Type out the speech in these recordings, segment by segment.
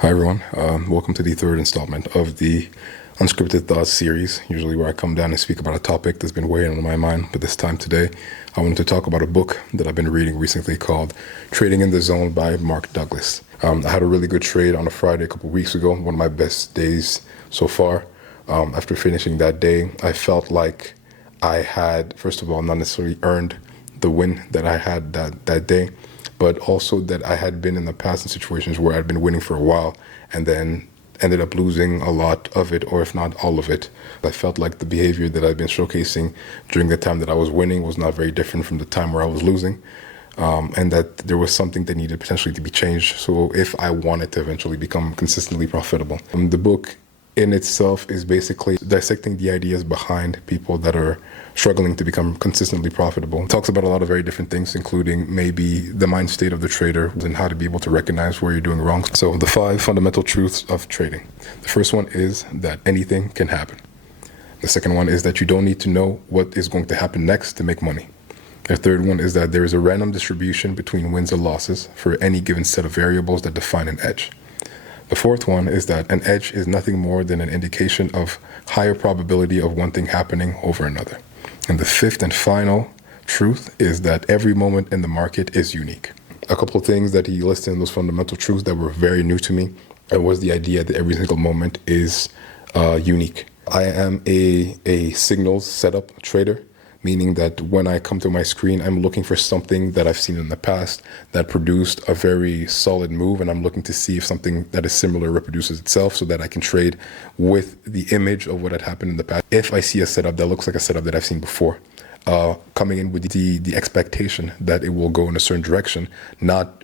Hi everyone, welcome to the third installment of the Unscripted Thoughts series, usually where I come down and speak about a topic that's been weighing on my mind, but this time today I wanted to talk about a book that I've been reading recently called Trading in the Zone by Mark Douglas. I had a really good trade on a Friday a couple weeks ago, one of my best days so far. After finishing that day, I felt like I had, first of all, not necessarily earned the win that I had that day, but also that I had been in the past in situations where I'd been winning for a while and then ended up losing a lot of it, or if not all of it. I felt like the behavior that I'd been showcasing during the time that I was winning was not very different from the time where I was losing, and that there was something that needed potentially to be changed. So if I wanted to eventually become consistently profitable. The book in itself is basically dissecting the ideas behind people that are struggling to become consistently profitable. It talks about a lot of very different things, including maybe the mind state of the trader and how to be able to recognize where you're doing wrong. So the 5 fundamental truths of trading. The first one is that anything can happen. The second one is that you don't need to know what is going to happen next to make money. The third one is that there is a random distribution between wins and losses for any given set of variables that define an edge. The fourth one is that an edge is nothing more than an indication of higher probability of one thing happening over another. And the fifth and final truth is that every moment in the market is unique. A couple of things that he listed in those fundamental truths that were very new to me was the idea that every single moment is unique. I am a signals setup trader, meaning that when I come to my screen, I'm looking for something that I've seen in the past that produced a very solid move, and I'm looking to see if something that is similar reproduces itself so that I can trade with the image of what had happened in the past. If I see a setup that looks like a setup that I've seen before, coming in with the expectation that it will go in a certain direction, not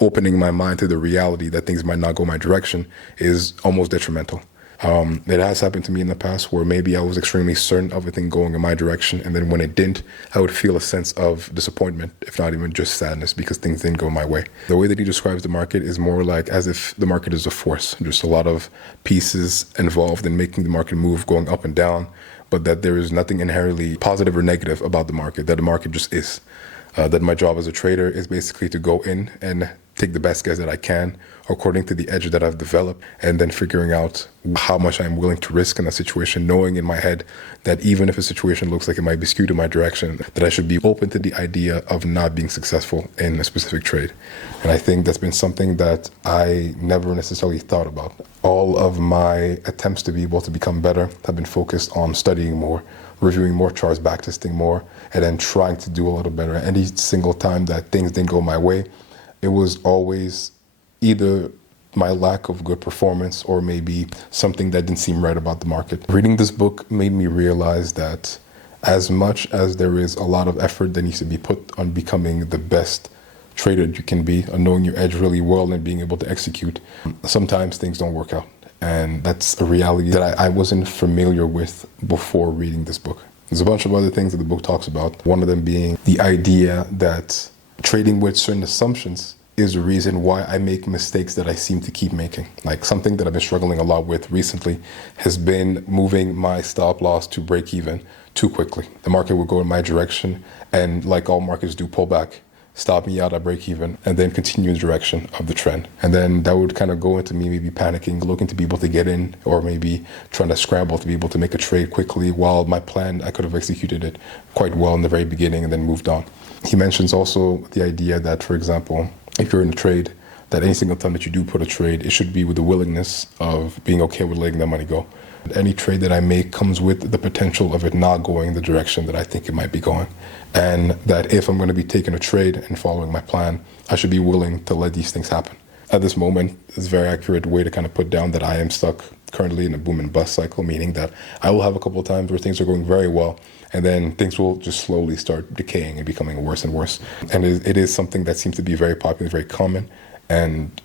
opening my mind to the reality that things might not go my direction, is almost detrimental. It has happened to me in the past where maybe I was extremely certain of a thing going in my direction, and then when it didn't, I would feel a sense of disappointment, if not even just sadness, because things didn't go my way. The way that he describes the market is more like as if the market is a force. There's a lot of pieces involved in making the market move, going up and down, but that there is nothing inherently positive or negative about the market, that the market just is. That my job as a trader is basically to go in and take the best guess that I can according to the edge that I've developed, and then figuring out how much I'm willing to risk in a situation, knowing in my head that even if a situation looks like it might be skewed in my direction, that I should be open to the idea of not being successful in a specific trade. And I think that's been something that I never necessarily thought about. All of my attempts to be able to become better have been focused on studying more, reviewing more charts, backtesting more, and then trying to do a little better. And any single time that things didn't go my way, it was always either my lack of good performance or maybe something that didn't seem right about the market. Reading this book made me realize that as much as there is a lot of effort that needs to be put on becoming the best trader you can be, on knowing your edge really well and being able to execute, sometimes things don't work out. And that's a reality that I wasn't familiar with before reading this book. There's a bunch of other things that the book talks about, one of them being the idea that trading with certain assumptions is the reason why I make mistakes that I seem to keep making. Like something that I've been struggling a lot with recently has been moving my stop loss to break even too quickly. The market will go in my direction, and like all markets do, pull back, stop me out at break even, and then continue in the direction of the trend. And then that would kind of go into me maybe panicking, looking to be able to get in, or maybe trying to scramble to be able to make a trade quickly, while my plan, I could have executed it quite well in the very beginning and then moved on. He mentions also the idea that, for example, if you're in a trade, that any single time that you do put a trade, it should be with the willingness of being okay with letting that money go. Any trade that I make comes with the potential of it not going in the direction that I think it might be going. And that if I'm going to be taking a trade and following my plan, I should be willing to let these things happen. At this moment, it's a very accurate way to kind of put down that I am stuck currently in a boom and bust cycle, meaning that I will have a couple of times where things are going very well, and then things will just slowly start decaying and becoming worse and worse. And it is something that seems to be very popular, very common. And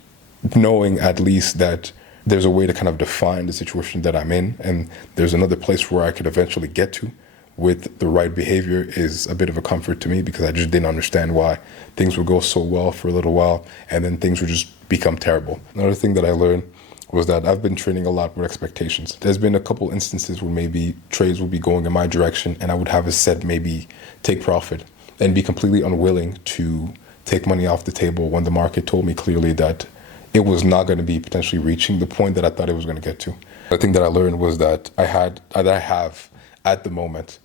knowing at least that there's a way to kind of define the situation that I'm in, and there's another place where I could eventually get to with the right behavior is a bit of a comfort to me, because I just didn't understand why things would go so well for a little while and then things would just become terrible. Another thing that I learned was that I've been trading a lot with expectations. There's been a couple instances where maybe trades would be going in my direction and I would have a set maybe take profit and be completely unwilling to take money off the table when the market told me clearly that it was not going to be potentially reaching the point that I thought it was going to get to. The thing that I learned was that I have at the moment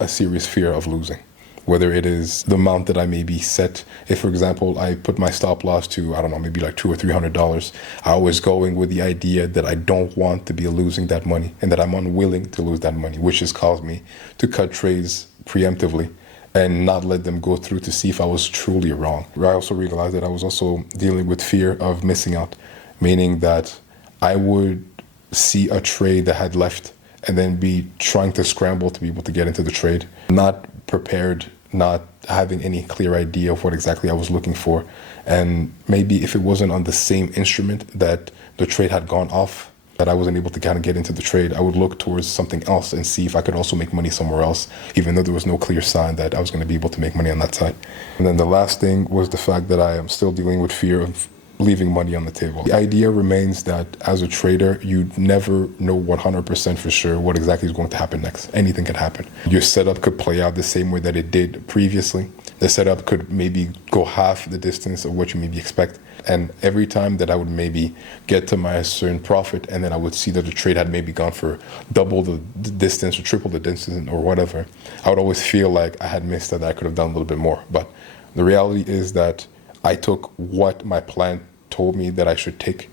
a serious fear of losing, whether it is the amount that I maybe set. If, for example, I put my stop loss to, I don't know, maybe like $200 or $300, I was going with the idea that I don't want to be losing that money and that I'm unwilling to lose that money, which has caused me to cut trades preemptively and not let them go through to see if I was truly wrong. I also realized that I was also dealing with fear of missing out, meaning that I would see a trade that had left and then be trying to scramble to be able to get into the trade, not prepared, not having any clear idea of what exactly I was looking for. And maybe if it wasn't on the same instrument that the trade had gone off, that I wasn't able to kind of get into the trade, I would look towards something else and see if I could also make money somewhere else, even though there was no clear sign that I was going to be able to make money on that side. And then the last thing was the fact that I am still dealing with fear of leaving money on the table. The idea remains that as a trader, you never know 100% for sure what exactly is going to happen next. Anything could happen. Your setup could play out the same way that it did previously. The setup could maybe go half the distance of what you maybe expect. And every time that I would maybe get to my certain profit and then I would see that the trade had maybe gone for double the distance or triple the distance or whatever, I would always feel like I had missed, that I could have done a little bit more. But the reality is that I took what my plan told me that I should take,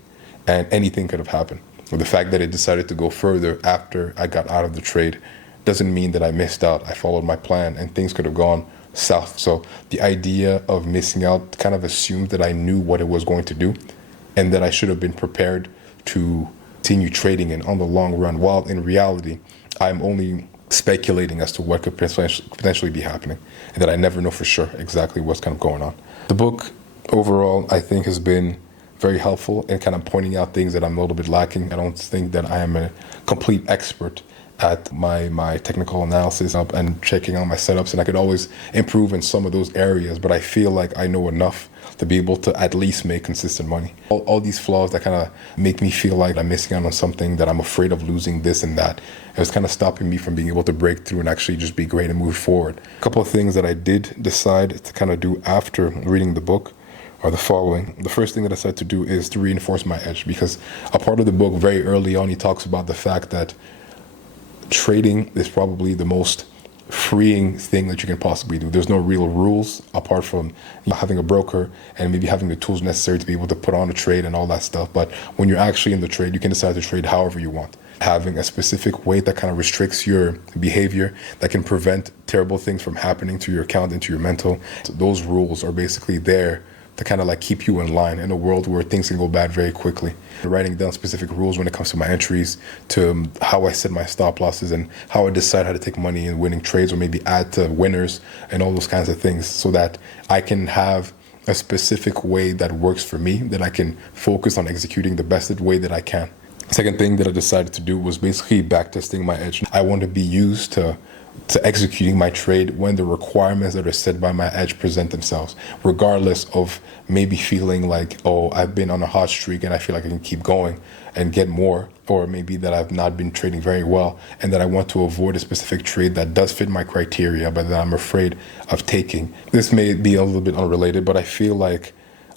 and anything could have happened. The fact that it decided to go further after I got out of the trade doesn't mean that I missed out. I followed my plan and things could have gone south. So the idea of missing out kind of assumed that I knew what it was going to do and that I should have been prepared to continue trading in on the long run, while in reality, I'm only speculating as to what could potentially be happening and that I never know for sure exactly what's kind of going on. The book overall, I think, has been very helpful in kind of pointing out things that I'm a little bit lacking. I don't think that I am a complete expert at my technical analysis and checking out my setups, and I could always improve in some of those areas, but I feel like I know enough to be able to at least make consistent money. All these flaws that kind of make me feel like I'm missing out on something, that I'm afraid of losing this and that, it was kind of stopping me from being able to break through and actually just be great and move forward. A couple of things that I did decide to kind of do after reading the book are the following. The first thing that I decided to do is to reinforce my edge, because a part of the book very early on, he talks about the fact that trading is probably the most freeing thing that you can possibly do. There's no real rules apart from having a broker and maybe having the tools necessary to be able to put on a trade and all that stuff. But when you're actually in the trade, you can decide to trade however you want. Having a specific weight that kind of restricts your behavior, that can prevent terrible things from happening to your account and to your mental. So those rules are basically there to kind of like keep you in line in a world where things can go bad very quickly. Writing down specific rules when it comes to my entries, to how I set my stop losses, and how I decide how to take money in winning trades or maybe add to winners and all those kinds of things, so that I can have a specific way that works for me, that I can focus on executing the best way that I can. Second thing that I decided to do was basically backtesting my edge. I want to be used to executing my trade when the requirements that are set by my edge present themselves, regardless of maybe feeling like, oh, I've been on a hot streak and I feel like I can keep going and get more, or maybe that I've not been trading very well and that I want to avoid a specific trade that does fit my criteria but that I'm afraid of taking. This may be a little bit unrelated, but I feel like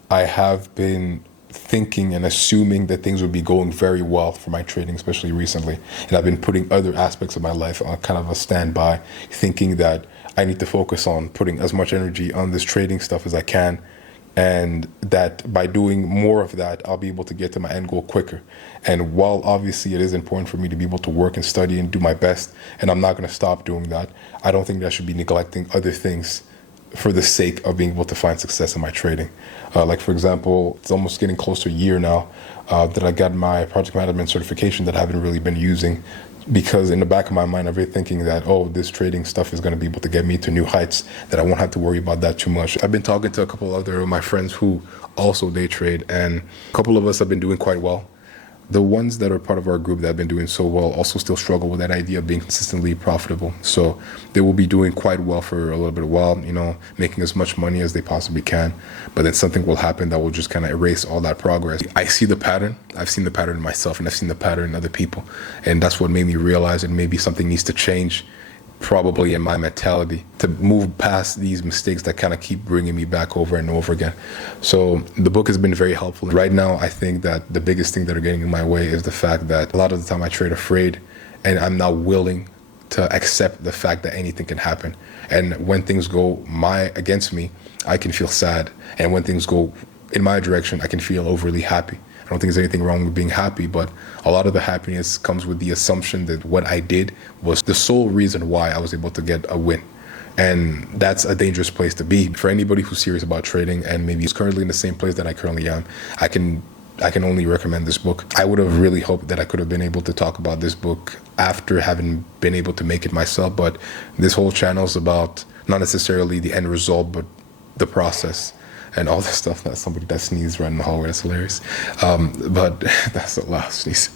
I have been thinking and assuming that things would be going very well for my trading, especially recently. And I've been putting other aspects of my life on kind of a standby, thinking that I need to focus on putting as much energy on this trading stuff as I can, and that by doing more of that, I'll be able to get to my end goal quicker. And while obviously it is important for me to be able to work and study and do my best, and I'm not going to stop doing that, I don't think that I should be neglecting other things for the sake of being able to find success in my trading. Like, for example, it's almost getting close to a year now that I got my project management certification that I haven't really been using, because in the back of my mind, I've been thinking that, oh, this trading stuff is going to be able to get me to new heights, that I won't have to worry about that too much. I've been talking to a couple other of my friends who also day trade, and a couple of us have been doing quite well. The ones that are part of our group that have been doing so well also still struggle with that idea of being consistently profitable. So they will be doing quite well for a little bit of while, making as much money as they possibly can. But then something will happen that will just kind of erase all that progress. I see the pattern. I've seen the pattern in myself, and I've seen the pattern in other people. And that's what made me realize that maybe something needs to change probably in my mentality to move past these mistakes that kind of keep bringing me back over and over again. So the book has been very helpful. Right now, I think that the biggest thing that are getting in my way is the fact that a lot of the time I trade afraid, and I'm not willing to accept the fact that anything can happen. And when things go against me, I can feel sad. And when things go in my direction, I can feel overly happy. I don't think there's anything wrong with being happy, but a lot of the happiness comes with the assumption that what I did was the sole reason why I was able to get a win. And that's a dangerous place to be. For anybody who's serious about trading and maybe is currently in the same place that I currently am, I can only recommend this book. I would have really hoped that I could have been able to talk about this book after having been able to make it myself, but this whole channel is about not necessarily the end result, but the process and all the stuff. That somebody that sneezed right in the hallway. That's hilarious. But that's a loud sneeze.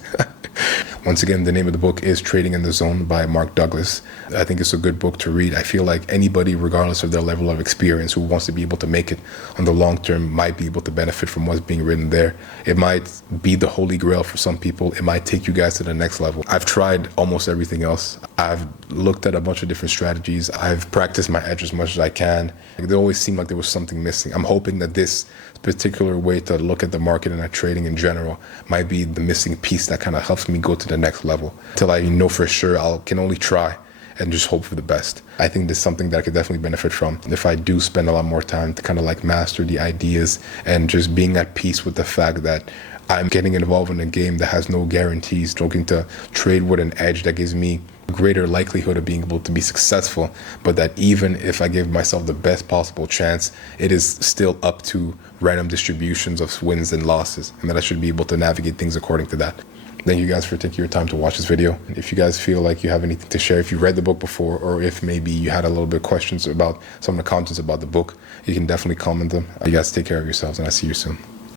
Once again, the name of the book is Trading in the Zone by Mark Douglas. I think it's a good book to read. I feel like anybody, regardless of their level of experience, who wants to be able to make it on the long term might be able to benefit from what's being written there. It might be the holy grail for some people. It might take you guys to the next level. I've tried almost everything else. I've looked at a bunch of different strategies. I've practiced my edge as much as I can. There always seemed like there was something missing. I'm hoping that this particular way to look at the market and at trading in general might be the missing piece that kind of helps me go to the next level. Till I know for sure, I can only try and just hope for the best. I think this is something that I could definitely benefit from if I do spend a lot more time to kind of like master the ideas and just being at peace with the fact that I'm getting involved in a game that has no guarantees, looking to trade with an edge that gives me greater likelihood of being able to be successful, but that even if I give myself the best possible chance, it is still up to random distributions of wins and losses, and that I should be able to navigate things according to that. Thank you guys for taking your time to watch this video. If you guys feel like you have anything to share, if you read the book before, or if maybe you had a little bit of questions about some of the contents about the book, you can definitely comment them. You guys take care of yourselves, and I'll see you soon.